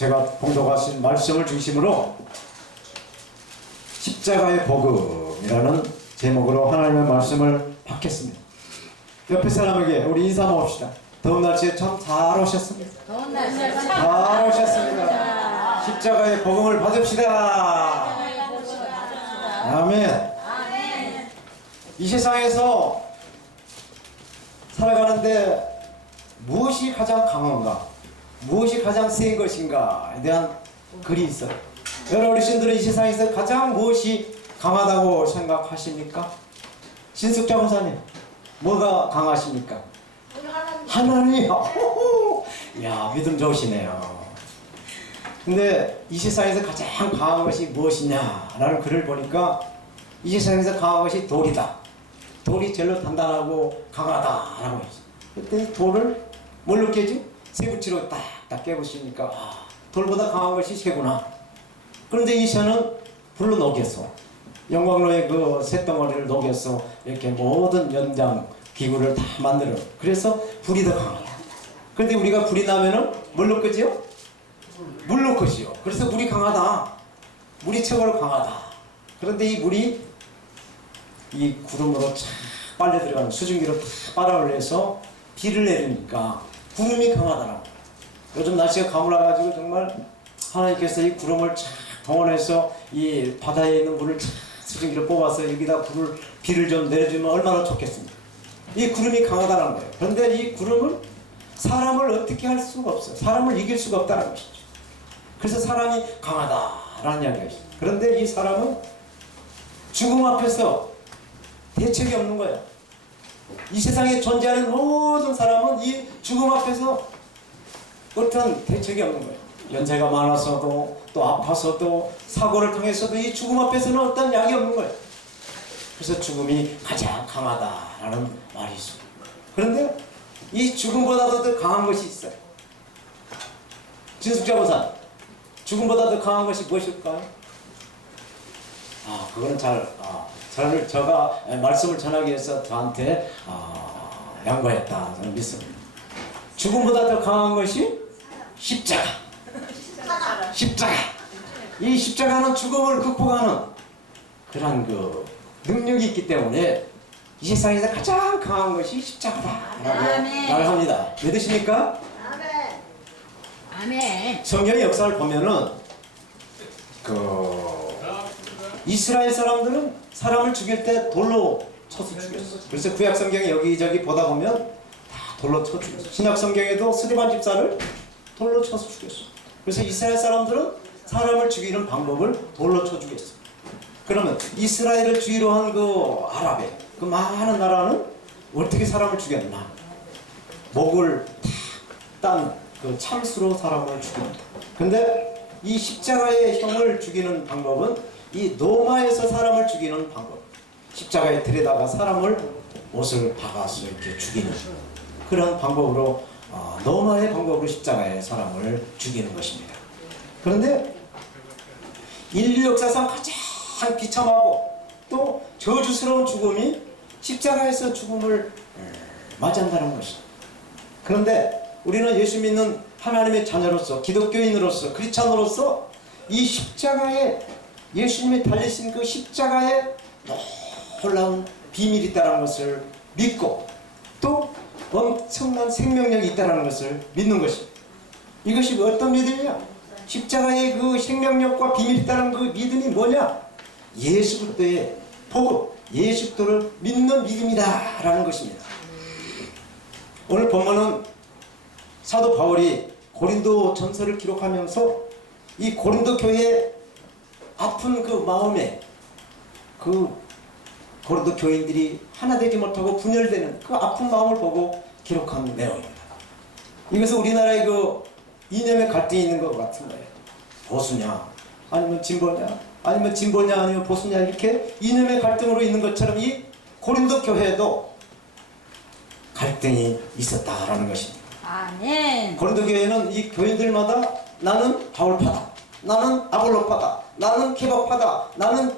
제가 봉독하신 말씀을 중심으로 십자가의 복음이라는 제목으로 하나님의 말씀을 받겠습니다. 옆에 사람에게 우리 인사 모읍시다. 더운 날씨에 참 잘 오셨습니다. 더운 날씨에 잘 오셨습니다. 십자가의 복음을 받읍시다. 아멘. 이 세상에서 살아가는데 무엇이 가장 강한가? 무엇이 가장 센 것인가에 대한 글이 있어요. 여러분 어르신들은 이 세상에서 가장 무엇이 강하다고 생각하십니까? 신숙자 권사님, 뭐가 강하십니까? 하나님이요. 이야, 믿음 좋으시네요. 근데 이 세상에서 가장 강한 것이 무엇이냐라는 글을 보니까 이 세상에서 강한 것이 돌이다. 돌이 제일로 단단하고 강하다라고 했어요. 그때 이 돌을 뭘로 깨지? 쇠붙이로 딱딱 깨부시니까 아, 돌보다 강한 것이 쇠구나. 그런데 이 쇠는 불로 녹여서 영광로의 그 쇳덩어리를 녹여서 이렇게 모든 연장 기구를 다 만들어. 그래서 불이 더 강하다. 그런데 우리가 불이 나면은 뭘로 끄지요? 물로 끄지요. 그래서 물이 강하다. 물이 최고로 강하다. 그런데 이 물이 이 구름으로 쫙 빨려 들어가는 수증기로 다 빨아올려서 비를 내리니까 구름이 강하더라고. 요즘 날씨가 가물어가지고 정말 하나님께서 이 구름을 쫙 동원해서 이 바다에 있는 물을 쫙 수증기로 뽑아서 여기다 비를 좀 내려주면 얼마나 좋겠습니까? 이 구름이 강하다는 거예요. 그런데 이 구름은 사람을 어떻게 할 수가 없어요. 사람을 이길 수가 없다는 것이죠. 그래서 사람이 강하다라는 이야기가 있어요. 그런데 이 사람은 죽음 앞에서 대책이 없는 거예요. 이 세상에 존재하는 모든 사람은 이 죽음 앞에서 어떤 대책이 없는 거예요. 연세가 많아서도 또 아파서도 사고를 당해서도 이 죽음 앞에서는 어떤 약이 없는 거예요. 그래서 죽음이 가장 강하다라는 말이 있습니다. 그런데 이 죽음보다도 더 강한 것이 있어요. 진숙자 보사, 죽음보다 더 강한 것이 무엇일까요? 그거는 제가 말씀을 전하기 위해서 저한테 양보했다 저는 믿습니다. 죽음보다 더 강한 것이 십자가. 십자가. 이 십자가는 죽음을 극복하는 그런 그 능력이 있기 때문에 이 세상에서 가장 강한 것이 십자가다라고 말합니다. 믿으십니까? 아멘. 성경의 역사를 보면은 이스라엘 사람들은 사람을 죽일 때 돌로 쳐서 죽였어. 그래서 구약 성경에 여기저기 보다 보면 다 돌로 쳐 죽였어. 신약 성경에도 스데반 집사를 돌로 쳐서 죽였어. 그래서 이스라엘 사람들은 사람을 죽이는 방법을 돌로 쳐 죽였어. 그러면 이스라엘을 주위로 한 그 아랍의 그 많은 나라는 어떻게 사람을 죽였나? 목을 딴 그 참수로 사람을 죽인다. 근데 이 십자가의 형을 죽이는 방법은 이 로마에서 사람을 죽이는 방법. 십자가에 들여다가 사람을 옷을 박아서 이렇게 죽이는 그런 방법으로 로마의 방법으로 십자가에 사람을 죽이는 것입니다. 그런데 인류 역사상 가장 비참하고 또 저주스러운 죽음이 십자가에서 죽음을 맞이한다는 것이다. 그런데 우리는 예수 믿는 하나님의 자녀로서 기독교인으로서 크리스찬으로서 이 십자가에 예수님이 달리신 그 십자가에 놀라운 비밀이 있다는 것을 믿고 또 엄청난 생명력이 있다는 것을 믿는 것입니다. 이것이 어떤 믿음이냐? 십자가의 그 생명력과 비밀이 있다는 그 믿음이 뭐냐? 예수 그리스도의 복음, 예수 그리스도를 믿는 믿음이다 라는 것입니다. 오늘 본문은 사도 바울이 고린도 전서를 기록하면서 이 고린도 교회의 아픈 그 마음에 그 고린도 교인들이 하나 되지 못하고 분열되는 그 아픈 마음을 보고 기록한 내용입니다. 이것은 우리나라의 그 이념의 갈등이 있는 것 같은 거예요. 보수냐 아니면 진보냐 아니면 진보냐 아니면 보수냐 이렇게 이념의 갈등으로 있는 것처럼 이 고린도 교회에도 갈등이 있었다라는 것입니다. 아멘. 고린도 교회는 이 교인들마다 나는 바울파다, 나는 아볼로파다, 나는 케바파다, 나는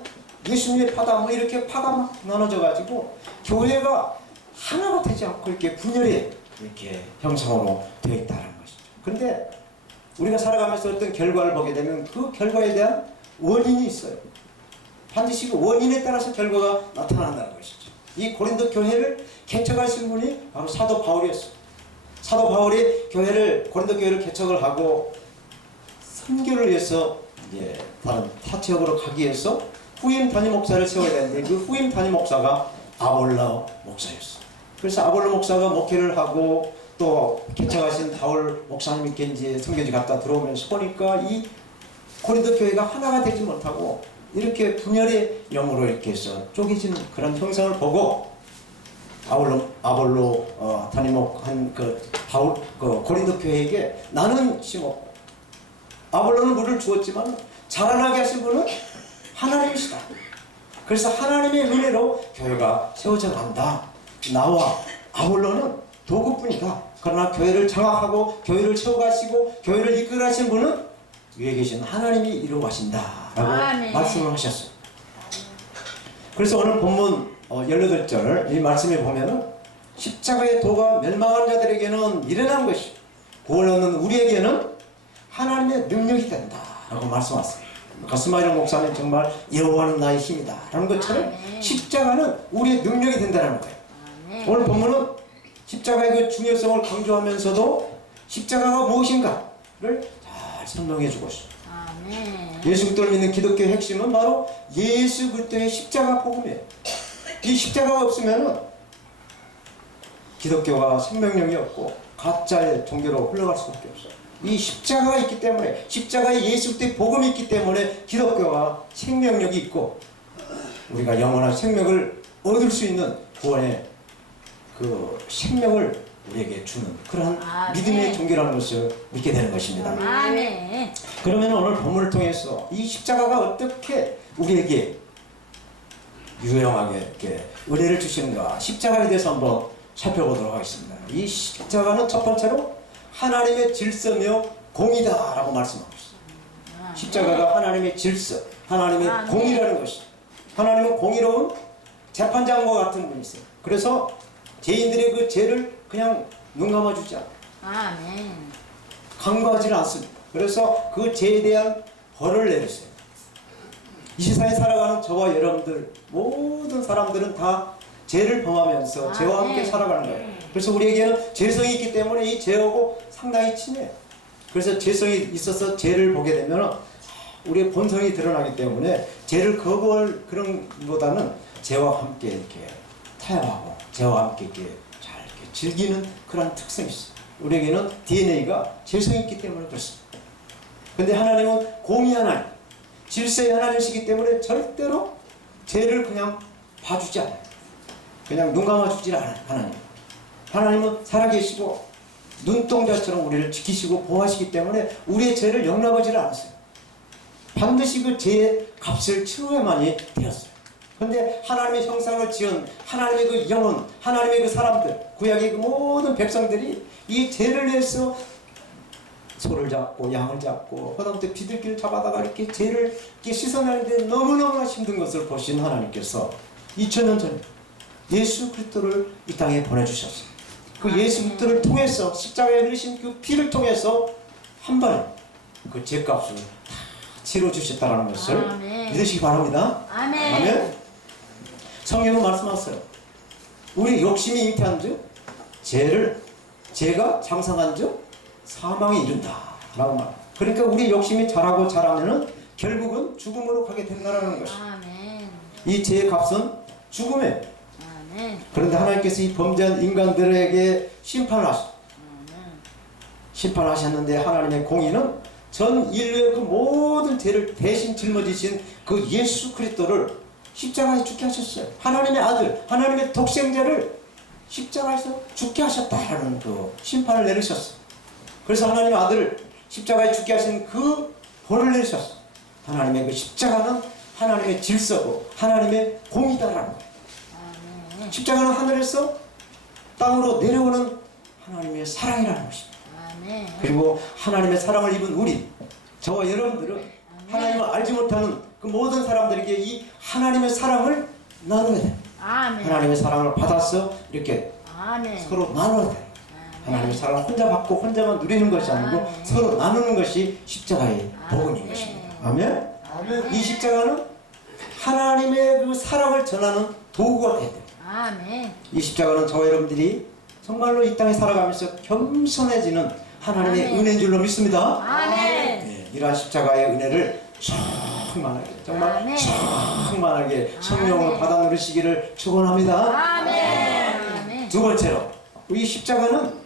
예수님의 파다, 뭐 이렇게 파가 막 나눠져 가지고 교회가 하나가 되지 않고 이렇게 분열이 이렇게 형상으로 되어 있다는 것이죠. 그런데 우리가 살아가면서 어떤 결과를 보게 되면 그 결과에 대한 원인이 있어요. 반드시 그 원인에 따라서 결과가 나타난다는 것이죠. 이 고린도 교회를 개척하신 분이 바로 사도 바울이었어요. 사도 바울이 고린도 교회를 개척을 하고 선교를 위해서 다른 타 지역으로 가기 위해서 후임 담임 목사를 세워야 되는데 그 후임 담임 목사가 아볼로 목사였어요. 그래서 아볼로 목사가 목회를 하고 또 개척하신 바울 목사님께 이제 선교지 갔다 들어오면서 보니까 이 고린도 교회가 하나가 되지 못하고 이렇게 분열의 영으로 이렇게 해서 쪼개지는 그런 형상을 보고 아볼로 담임목한 고린도 교회에게 나는 심었고 아볼로는 물을 주었지만 자라나게 하신 분은 하나님이시다. 그래서 하나님의 은혜로 교회가 세워져 간다. 나와 아볼로는 도구뿐이다. 그러나 교회를 장악하고 교회를 세워가시고 교회를 이끌어가신 분은 위에 계신 하나님이 이루어가신다라고 말씀을 하셨어요. 그래서 오늘 본문 18절 이 말씀에 보면은 십자가의 도가 멸망한 자들에게는 미련한 것이 구원 얻는 우리에게는 하나님의 능력이 된다라고 말씀하셨어요. 가스마이랑 목사님 정말 여호와는 나의 힘이다 라는 것처럼 십자가는 우리의 능력이 된다는 거예요. 오늘 본문은 십자가의 그 중요성을 강조하면서도 십자가가 무엇인가를 잘 설명해 주고 있습니다. 예수 그리스도를 믿는 기독교의 핵심은 바로 예수 그리스도의 십자가 복음이에요. 이 십자가가 없으면 기독교가 생명력이 없고 가짜의 종교로 흘러갈 수밖에 없어요. 이 십자가가 있기 때문에 십자가의 예수 그리스도의 복음이 있기 때문에 기독교가 생명력이 있고 우리가 영원한 생명을 얻을 수 있는 구원의 그 생명을 우리에게 주는 그러한 믿음의 종교라는 것을 믿게 되는 것입니다. 그러면 오늘 본문을 통해서 이 십자가가 어떻게 우리에게 유용하게 이렇게 은혜를 주시는가 십자가에 대해서 한번 살펴보도록 하겠습니다. 이 십자가는 첫 번째로 하나님의 질서며 공이다 라고 말씀하고 있습니다. 십자가가 하나님의 질서, 하나님의 공이라는 것입니다. 하나님은 공의로운 재판장과 같은 분이세요. 그래서 죄인들의 그 죄를 그냥 눈 감아주지 않아요. 간과하지는 않습니다. 그래서 그 죄에 대한 벌을 내리세요. 이 세상에 살아가는 저와 여러분들 모든 사람들은 다 죄를 범하면서 죄와 함께 살아가는 거예요. 그래서 우리에게는 죄성이 있기 때문에 이 죄하고 상당히 친해요. 그래서 죄성이 있어서 죄를 보게 되면 우리의 본성이 드러나기 때문에 죄를 거부할 그런 보다는 죄와 함께 이렇게 타협하고 죄와 함께 이렇게 잘 이렇게 즐기는 그런 특성이 있어요. 우리에게는 DNA가 죄성이 있기 때문에 그렇습니다. 근데 하나님은 공의 하나님, 질서의 하나님이시기 때문에 절대로 죄를 그냥 봐주지 않아요. 그냥 눈 감아주지 않아요. 하나님은 살아계시고 눈동자처럼 우리를 지키시고 보호하시기 때문에 우리의 죄를 용납하지를 않았어요. 반드시 그 죄의 값을 치러야만이 되었어요. 그런데 하나님의 형상을 지은 하나님의 그 영혼, 하나님의 그 사람들, 구약의 그 모든 백성들이 이 죄를 위해서 소를 잡고 양을 잡고 허다부터 비둘기를 잡아다가 이렇게 죄를 이렇게 씻어내는데 너무너무나 힘든 것을 보신 하나님께서 2000년 전에 예수 그리스도를 이 땅에 보내주셨어요. 그 예수 그리스도를 통해서 십자가에 흘리신 그 피를 통해서 한 번에 그 죄값을 다 치러주셨다는 것을 믿으시기 바랍니다. 아멘. 성경은 말씀하세요. 우리 욕심이 잉태한즉 죄가 장성한즉 사망에 이른다 라고 말. 그러니까 우리 욕심이 자라면은 결국은 죽음으로 가게 된다는 것이. 이 죄의 값은 죽음이에요. 그런데 하나님께서 이 범죄한 인간들에게 심판하셨는데 하나님의 공의는 전 인류의 그 모든 죄를 대신 짊어지신 그 예수 그리스도를 십자가에 죽게 하셨어요. 하나님의 아들, 하나님의 독생자를 십자가에서 죽게 하셨다라는 그 심판을 내리셨어요. 그래서 하나님의 아들을 십자가에 죽게 하신 그 벌을 내리셨어요. 하나님의 그 십자가는 하나님의 질서고 하나님의 공이다라는 거예요. 십자가는 하늘에서 땅으로 내려오는 하나님의 사랑이라는 것입니다. 그리고 하나님의 사랑을 입은 우리, 저와 여러분들은 하나님을 알지 못하는 그 모든 사람들에게 이 하나님의 사랑을 나눠야 돼요. 하나님의 사랑을 받아서 이렇게 서로 나눠야 돼요. 하나님의 사랑을 혼자 받고 혼자만 누리는 것이 아니고 서로 나누는 것이 십자가의 복음인 것입니다. 아멘? 이 십자가는 하나님의 그 사랑을 전하는 도구가 돼야 돼요. 아멘. 이 십자가는 저와 여러분들이 정말로 이 땅에 살아가면서 겸손해지는 하나님의 아멘. 은혜인 줄로 믿습니다. 아멘. 네, 이러한 십자가의 은혜를 충만하게, 정말 아멘. 충만하게 성령으로 받아 누리시기를 축원합니다. 아멘. 두 번째로 이 십자가는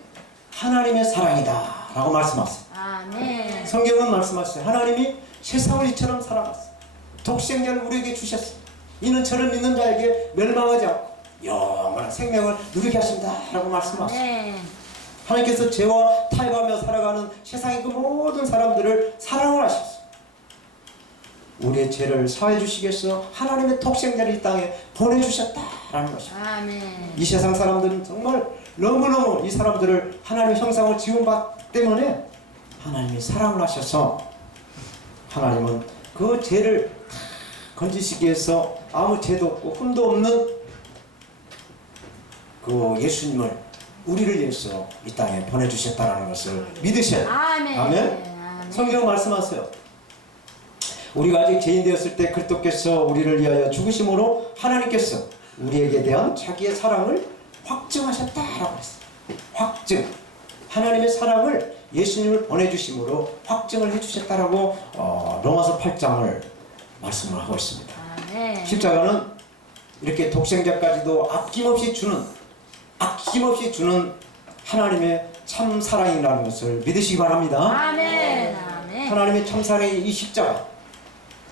하나님의 사랑이다 라고 말씀하세요. 아멘. 성경은 말씀하세요. 하나님이 세상을 이처럼 사랑하셨어요. 독생자를 우리에게 주셨어요. 이는 저를 믿는 자에게 멸망하지 않고 영원한 생명을 누리게 하신다 라고 말씀하셨어요. 아멘. 하나님께서 죄와 타협하며 살아가는 세상의 그 모든 사람들을 사랑을 하셨어요. 우리의 죄를 사해 주시겠어 하나님의 독생자를 이 땅에 보내주셨다라는 것입니다. 아멘. 이 세상 사람들은 정말 너무너무 이 사람들을 하나님의 형상을 지음받기 때문에 하나님이 사랑을 하셔서 하나님은 그 죄를 건지시기 위해서 아무 죄도 없고 흠도 없는 그 예수님을 우리를 위해서 이 땅에 보내주셨다는 것을 믿으셔야 돼요. 아멘. 아멘. 성경 말씀하세요. 우리가 아직 죄인 되었을 때 그리스도께서 우리를 위하여 죽으심으로 하나님께서 우리에게 대한 자기의 사랑을 확증하셨다라고 했어요. 확증. 하나님의 사랑을 예수님을 보내주심으로 확증을 해주셨다라고 로마서 8장을 말씀을 하고 있습니다. 아멘. 십자가는 이렇게 독생자까지도 아낌없이 주는 하나님의 참 사랑이라는 것을 믿으시기 바랍니다. 아멘. 아멘. 하나님의 참 사랑이 이 십자가,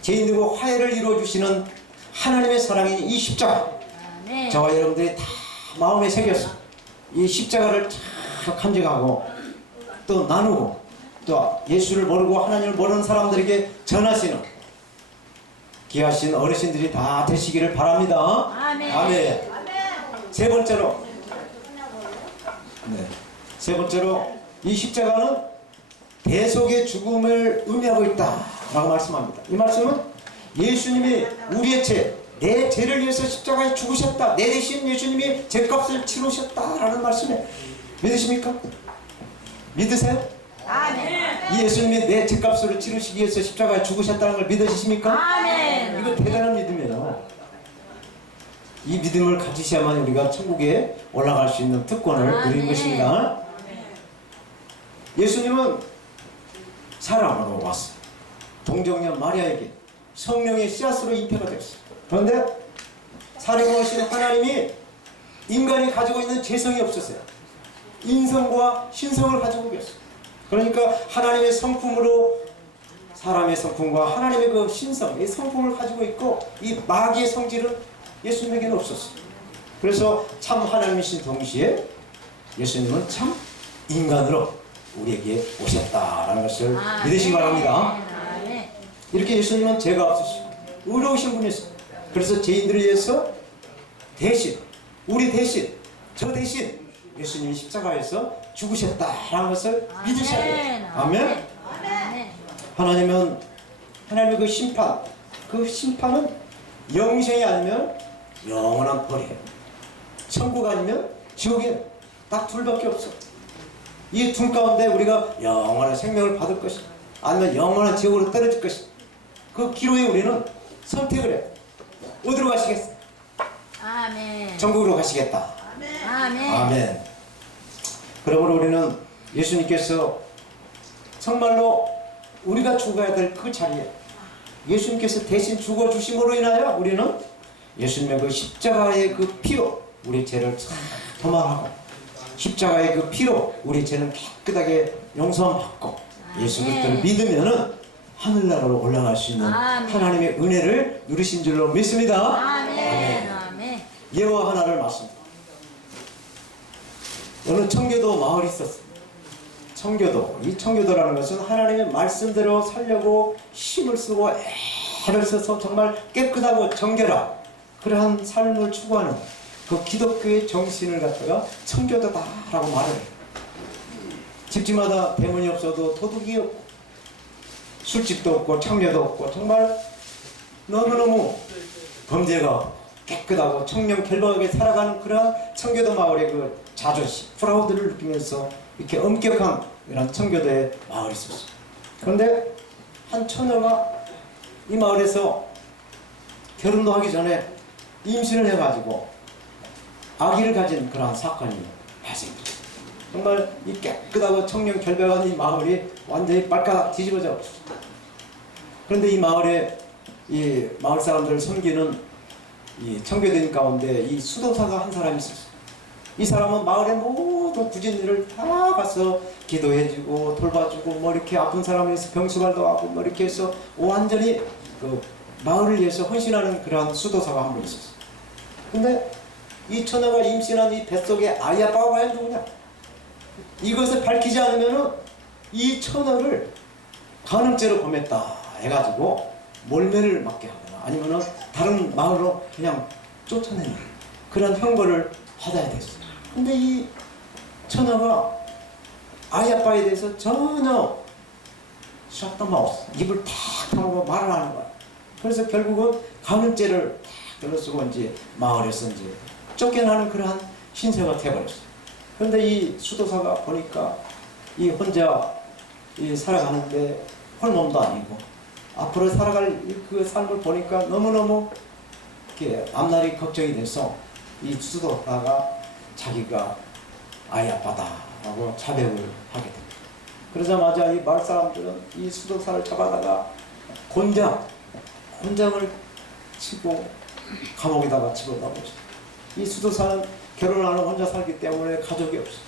죄인들과 화해를 이루어주시는 하나님의 사랑이 이 십자가, 아멘. 저와 여러분들이 다 마음에 새겨서 이 십자가를 잘 간직하고 또 나누고 또 예수를 모르고 하나님을 모르는 사람들에게 전하시는 귀하신 어르신들이 다 되시기를 바랍니다. 아멘. 아멘. 세 번째로 이 십자가는 대속의 죽음을 의미하고 있다라고 말씀합니다. 이 말씀은 예수님이 우리의 죄, 내 죄를 위해서 십자가에 죽으셨다. 내 대신 예수님이 죄값을 치르셨다라는 말씀에 믿으십니까? 믿으세요? 아멘. 이 예수님이 내 죄값을 치르시기 위해서 십자가에 죽으셨다는 걸 믿으십니까? 아멘. 이거 대단한 믿음이에요. 이 믿음을 가지셔야만 우리가 천국에 올라갈 수 있는 특권을 누리는 것입니다. 예수님은 사랑으로 왔어요. 동정녀 마리아에게 성령의 씨앗으로 잉태가 되었어요. 그런데 사랑하신 하나님이 인간이 가지고 있는 죄성이 없었어요. 인성과 신성을 가지고 계셨어요. 그러니까 하나님의 성품으로 사람의 성품과 하나님의 그 신성, 이 성품을 가지고 있고 이 마귀의 성질은 예수님에게는 없었어요. 그래서 참 하나님이신 동시에 예수님은 참 인간으로 우리에게 오셨다라는 것을 믿으시기 바랍니다. 아멘. 이렇게 예수님은 죄가 없으시고 의로우신 분이었어요. 그래서 죄인들을 위해서 대신, 우리 대신, 저 대신 예수님이 십자가에서 죽으셨다라는 것을 믿으셔야 돼요. 아멘. 하나님은 하나님의 그 심판은 영생이 아니면 영원한 벌이에요. 천국 아니면 지옥이에요. 딱 둘밖에 없어. 이 둘 가운데 우리가 영원한 생명을 받을 것이 아니면 영원한 지옥으로 떨어질 것이 그 기로에 우리는 선택을 해요. 어디로 가시겠어? 아멘. 천국으로 가시겠다. 아멘. 아멘. 그러므로 우리는 예수님께서 정말로 우리가 죽어야 될 그 자리에 예수님께서 대신 죽어주심으로 인하여 우리는 예수님의 그 십자가의 그 피로 우리 죄를 도말하고 십자가의 그 피로 우리 죄는 깨끗하게 용서받고 예수 그리스도를 믿으면은 하늘나라로 올라갈 수 있는 하나님의 은혜를 누리신 줄로 믿습니다. 아멘. 아멘. 예화 하나를 맞습니다. 어느 청교도 마을이 있었어요. 청교도. 이 청교도라는 것은 하나님의 말씀대로 살려고 힘을 쓰고 애를 써서 정말 깨끗하고 정결한 그러한 삶을 추구하는 그 기독교의 정신을 갖다가 청교도다라고 말을 해요. 집집마다 대문이 없어도 도둑이 없고 술집도 없고 창녀도 없고 정말 너무너무 범죄가 깨끗하고 청렴 결박하게 살아가는 그러한 청교도 마을의 그 자존심, 프라우드를 느끼면서 이렇게 엄격한 이런 청교도의 마을이 있었어요. 그런데 한 처녀가 이 마을에서 결혼도 하기 전에 임신을 해가지고 아기를 가진 그러한 사건이 발생했어요. 정말 이 깨끗하고 청년 결백한 이 마을이 완전히 발가락 뒤집어져 버렸어요. 그런데 이 마을에 이 마을 사람들을 섬기는 이 청교도인 가운데 이 수도사가 한 사람이 있었어요. 이 사람은 마을의 모든 굳은 일을 다 가서 기도해주고 돌봐주고 뭐 이렇게 아픈 사람을 위해서 병수발도 하고 뭐 이렇게 해서 완전히 그 마을을 위해서 헌신하는 그러한 수도사가 한 분 있었어요. 근데 이 처녀가 임신한 이 뱃속에 아이 아빠가 과연 누구냐? 이것을 밝히지 않으면은 이 처녀를 간음죄로 범했다 해가지고 몰매를 맞게 하거나 아니면은 다른 마을로 그냥 쫓아내는 그런 형벌을 받아야 됐어요. 근데 이 처녀가 아이 아빠에 대해서 전혀 샷다마우스 입을 탁 하고 말을 하는 거야. 그래서 결국은 간음죄를 탁 들어쓰고 이제 마을에서 이제 쫓겨나는 그러한 신세가 되어버렸어요. 그런데 이 수도사가 보니까 이 혼자 이 살아가는데 홀몸도 아니고 앞으로 살아갈 그 삶을 보니까 너무너무 이렇게 앞날이 걱정이 돼서 이 수도사가 자기가 아이 아빠다라고 자백을 하게 됩니다. 그러자마자 이 마을 사람들은 이 수도사를 잡아다가 곤장을 치고 감옥에다가 집어넣어 버렸어요. 이 수도사는 결혼하는 혼자 살기 때문에 가족이 없어요.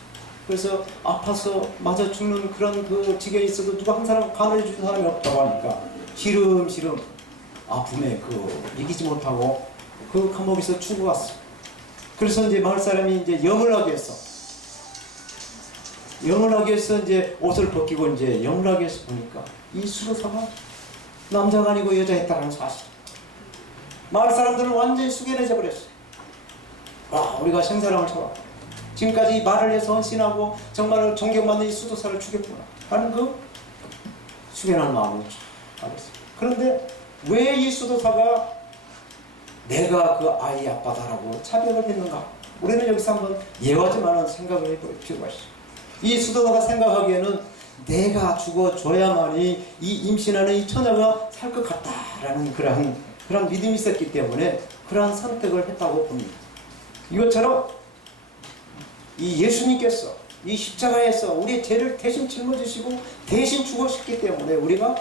그래서 아파서 맞아 죽는 그런 그 지경에 있어도 누가 한 사람 간호해 주는 사람이 없다고 하니까 시름시름 아픔에 그 이기지 못하고 그 감옥에서 죽어갔어요. 그래서 이제 마을 사람이 이제 염을 하기 위해서 이제 옷을 벗기고 이제 염을 하기 위해서 보니까 이 수도사가 남자가 아니고 여자였다는 사실. 마을 사람들은 완전히 숙연해져 버렸어요. 와, 우리가 생사람을 쳐라. 지금까지 말을 해서 헌신하고 정말 존경받는 이 수도사를 죽였구나 하는 그 숙연한 마음으로 쫙 가겠어요. 그런데 왜 이 수도사가 내가 그 아이 아빠다라고 차별을 했는가? 우리는 여기서 한번 예화지만은 생각을 해볼 필요가 있어요. 이 수도사가 생각하기에는 내가 죽어줘야만이 이 임신하는 이 처녀가 살 것 같다라는 그런 믿음이 있었기 때문에 그러한 선택을 했다고 봅니다. 이것처럼 이 예수님께서 이 십자가에서 우리의 죄를 대신 짊어지시고 대신 죽으셨기 때문에 우리가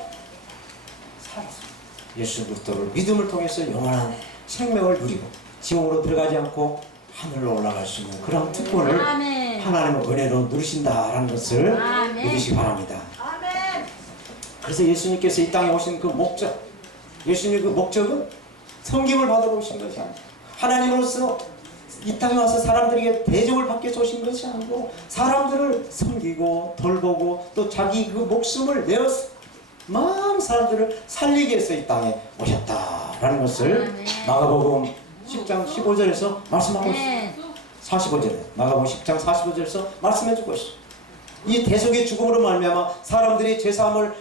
살았습니다. 예수 그리스도를 믿음을 통해서 영원한 생명을 누리고 지옥으로 들어가지 않고 하늘로 올라갈 수 있는 그런 특권을 아멘. 하나님의 은혜로 누리신다라는 것을 아멘. 믿으시기 바랍니다. 아멘. 그래서 예수님께서 이 땅에 오신 그 목적, 예수님의 그 목적은 섬김을 받으러 오신 것이 아니고 하나님으로서 이 땅에 와서 사람들에게 대접을 받기 위해서 오신 것이 아니고 사람들을 섬기고 돌보고 또 자기 그 목숨을 내어서 마음 사람들을 살리기 위해서 이 땅에 오셨다라는 것을 아멘. 마가복음 10장 15절에서 말씀하고 있습니다. 45절에 마가복음 10장 45절에서 말씀해주고 있어요. 이 대속의 죽음으로 말미암아 사람들이 죄사함을 다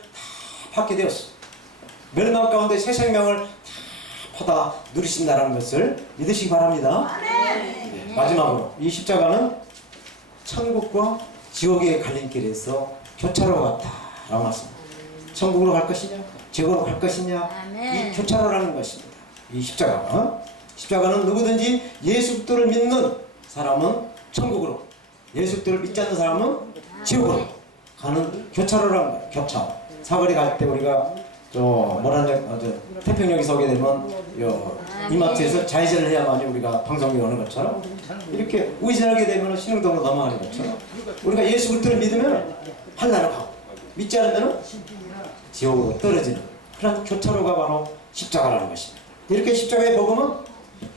받게 되었어요. 멸망 가운데 새 생명을 다 받아 누리신다는 것을 믿으시기 바랍니다. 네, 마지막으로 이 십자가는 천국과 지옥의 갈림길에서 교차로 같다라고 말씀합니다. 천국으로 갈 것이냐 지옥으로 갈 것이냐 아멘. 이 교차로라는 것입니다. 이 십자가는 누구든지 예수 그리스도를 믿는 사람은 천국으로 예수 그리스도를 믿지 않는 사람은 지옥으로 가는 교차로라는 거예요. 교차로. 사거리 갈 때 우리가 태평역에서 오게 되면 이마트에서 좌회전을 해야만이 우리가 방송에 오는 것처럼 이렇게 우회전하게 되면 신흥도로 넘어가는 것처럼 우리가 예수 그리스도를 믿으면 하늘나라 가고 믿지 않으면 지옥으로 떨어지는 그런 교차로가 바로 십자가라는 것입니다. 이렇게 십자가의 복음은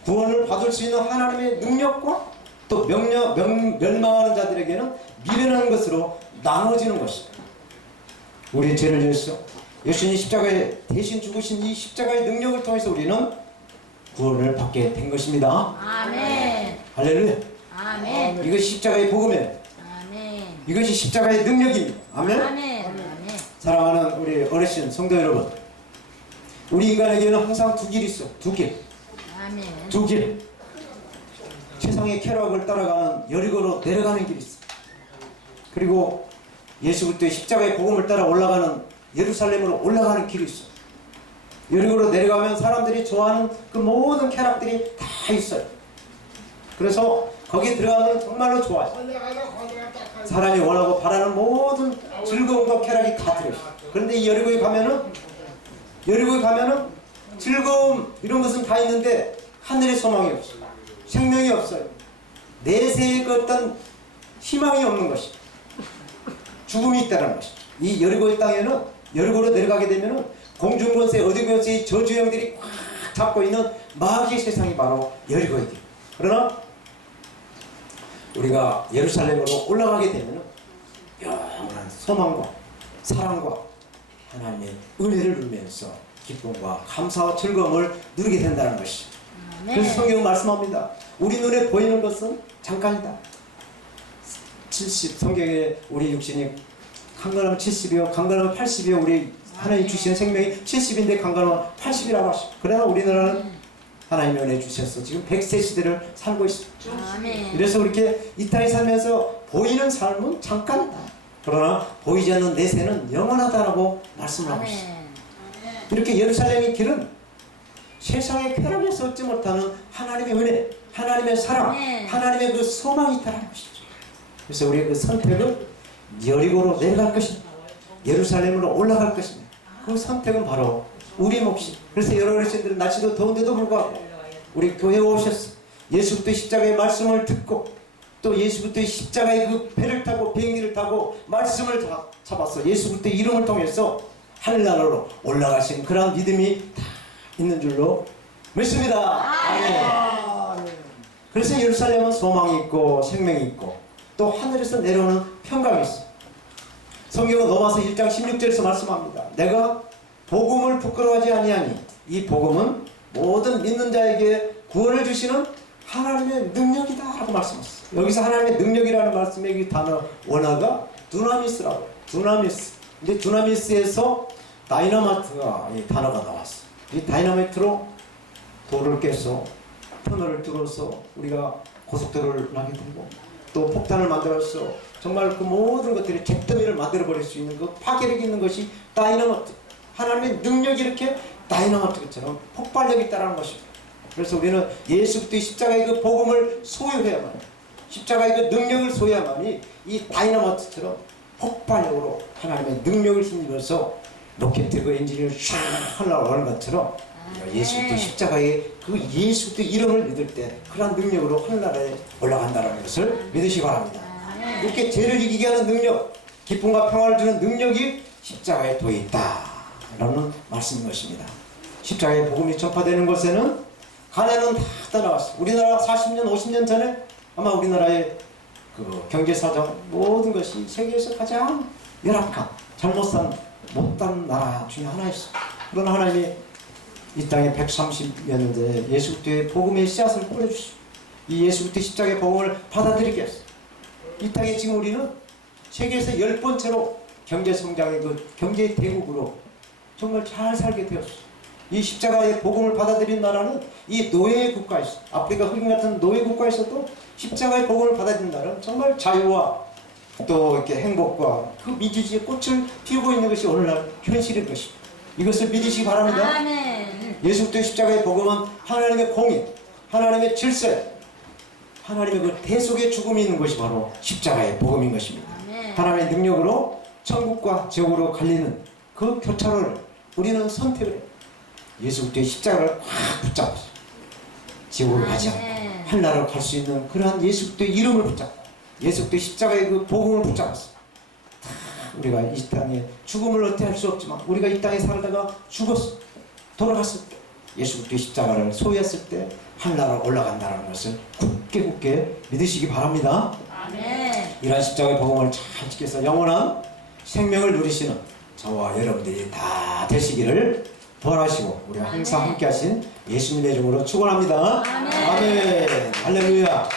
구원을 받을 수 있는 하나님의 능력과 또 멸망하는 자들에게는 미련한 것으로 나눠지는 것입니다. 우리의 죄를 위해서 예수님이 십자가에 대신 죽으신 이 십자가의 능력을 통해서 우리는 구원을 받게 된 것입니다. 아멘. 할렐루야. 아멘. 이것이 십자가의 복음이에요. 아멘. 이것이 십자가의 능력입니다. 아멘. 아멘. 아멘. 사랑하는 우리 어르신 성도 여러분, 우리 인간에게는 항상 두 길이 있어. 두 길. 아멘. 두 길. 세상의 쾌락을 따라가는 여리고로 내려가는 길이 있어. 그리고 예수 그리스도의 십자가의 복음을 따라 올라가는 예루살렘으로 올라가는 길이 있어. 여리고로 내려가면 사람들이 좋아하는 그 모든 쾌락들이 다 있어요. 그래서 거기 들어가면 정말로 좋아요. 사람이 원하고 바라는 모든 즐거움과 쾌락이 다 들어있어. 그런데 이 여리고에 가면은 즐거움 이런 것은 다 있는데 하늘의 소망이 없어요. 생명이 없어요. 내세의 그 어떤 희망이 없는 것이 죽음이 있다는 것이. 이 여리고의 땅에는 여리고로 내려가게 되면은 공중권세 어둠권세의 저주형들이 꽉 잡고 있는 마귀의 세상이 바로 여리고의 길. 그러나 우리가 예루살렘으로 올라가게 되면은 영원한 소망과 사랑과 하나님의 은혜를 누리면서 기쁨과 감사와 즐거움을 누리게 된다는 것이. 그래서 성경은 말씀합니다. 우리 눈에 보이는 것은 잠깐이다. 70 성경에 우리 육신이 강건하면 70이요 강건하면 80이요 우리 하나님 주시는 생명이 70인데 강건하면 80이라고 하시고, 그러나 우리나라는 하나님의 은혜 주셔서 지금 100세 시대를 살고 있습니다. 그래서 이렇게 이 땅에 살면서 보이는 삶은 잠깐이다. 그러나 보이지 않는 내세는 영원하다라고 말씀을 하고 있습니다. 이렇게 예루살렘의 길은 세상의 쾌락에서 얻지 못하는 하나님의 은혜, 하나님의 사랑, 하나님의 그 소망이 있다는 것이죠. 그래서 우리의 그 선택은 여리고로 내려갈 것입니다. 예루살렘으로 올라갈 것입니다. 그 선택은 바로 우리 몫이. 그래서 여러 어르신들은 날씨도 더운데도 불구하고 우리 교회에 오셨어. 예수부터 십자가의 말씀을 듣고 또 예수부터 십자가의 그 배를 타고 비행기를 타고 말씀을 잡았어. 예수부터 이름을 통해서 하늘나라로 올라가신 그런 믿음이 다 있는 줄로 믿습니다. 아멘. 그래서 예루살렘은 소망이 있고 생명이 있고 또 하늘에서 내려오는 평강이 있어. 성경은 로마서 1장 16절에서 말씀합니다. 내가 복음을 부끄러워하지 아니하니 이 복음은 모든 믿는 자에게 구원을 주시는 하나님의 능력이다 라고 말씀하셨어요. 여기서 하나님의 능력이라는 말씀의 이 단어 원어가 두나미스라고. 두나미스. 근데 두나미스에서 다이너마이트가 이 단어가 나왔어. 이 다이너마이트로 돌을 깨서 터널을 뚫어서 우리가 고속도로를 나게 되고 또 폭탄을 만들어서 정말 그 모든 것들이 잿더미를 만들어버릴 수 있는 그 파괴력 있는 것이 다이너마이트. 하나님의 능력이 이렇게 다이너마이트처럼 폭발력이 있다는 것입니다. 그래서 우리는 예수부터 십자가의 그 복음을 소유해야만, 십자가의 그 능력을 소유해야만이 이 다이너마이트처럼 폭발력으로 하나님의 능력을 힘입어서 로켓 그 엔진을 샥 올라가는 것처럼 예수부터 십자가의 그 예수부터 이름을 믿을 때 그러한 능력으로 하늘나라에 올라간다는 것을 믿으시기 바랍니다. 이렇게 죄를 이기게 하는 능력, 기쁨과 평화를 주는 능력이 십자가에 도에 있다라는 말씀인 것입니다. 십자가의 복음이 전파되는 곳에는 가난은 다 떠나갔어요. 우리나라 40년, 50년 전에 아마 우리나라의 그 경제사정 모든 것이 세계에서 가장 열악한, 잘못 산, 못단 나라 중에 하나였어요. 그러나 하나님이 이 땅에 130여 년 전에 예수 그리스도의 복음의 씨앗을 뿌려주시고 이 예수 그리스도의 십자가의 복음을 받아들이게 했어요. 이 땅에 지금 우리는 세계에서 10번째로 경제성장의 그 경제 대국으로 정말 잘 살게 되었어요. 이 십자가의 복음을 받아들인 나라는 이 노예 국가에서, 아프리카 흑인 같은 노예 국가에서도 십자가의 복음을 받아들인 나라는 정말 자유와 또 이렇게 행복과 그 민주주의의 꽃을 피우고 있는 것이 오늘날 현실인 것입니다. 이것을 믿으시기 바랍니다. 아멘. 예수 그리스도의 십자가의 복음은 하나님의 공의, 하나님의 질서, 하나님의 그 대속의 죽음이 있는 것이 바로 십자가의 복음인 것입니다. 하나님의 능력으로 천국과 지옥으로 갈리는 그 교차로를 우리는 선택을 해요. 예수 그리스도의 십자가를 확 붙잡고 지옥으로 가지 않고 하늘나라로 갈 수 있는 그러한 예수 그리스도의 이름을 붙잡고 예수 그리스도의 십자가의 그 복음을 붙잡았어. 우리가 이 땅에 죽음을 어떻게 할 수 없지만 우리가 이 땅에 살다가 죽었어. 돌아갔을 때 예수 그리스도의 십자가를 소유했을 때 하늘나라로 올라간다는 것을 굳게 믿으시기 바랍니다. 아멘. 이러한 십자가의 복음을 잘 지켜서 영원한 생명을 누리시는 저와 여러분들이 다 되시기를 부활하시고 우리가 항상 함께 하신 예수님의 이름으로 축원합니다. 아멘. 할렐루야.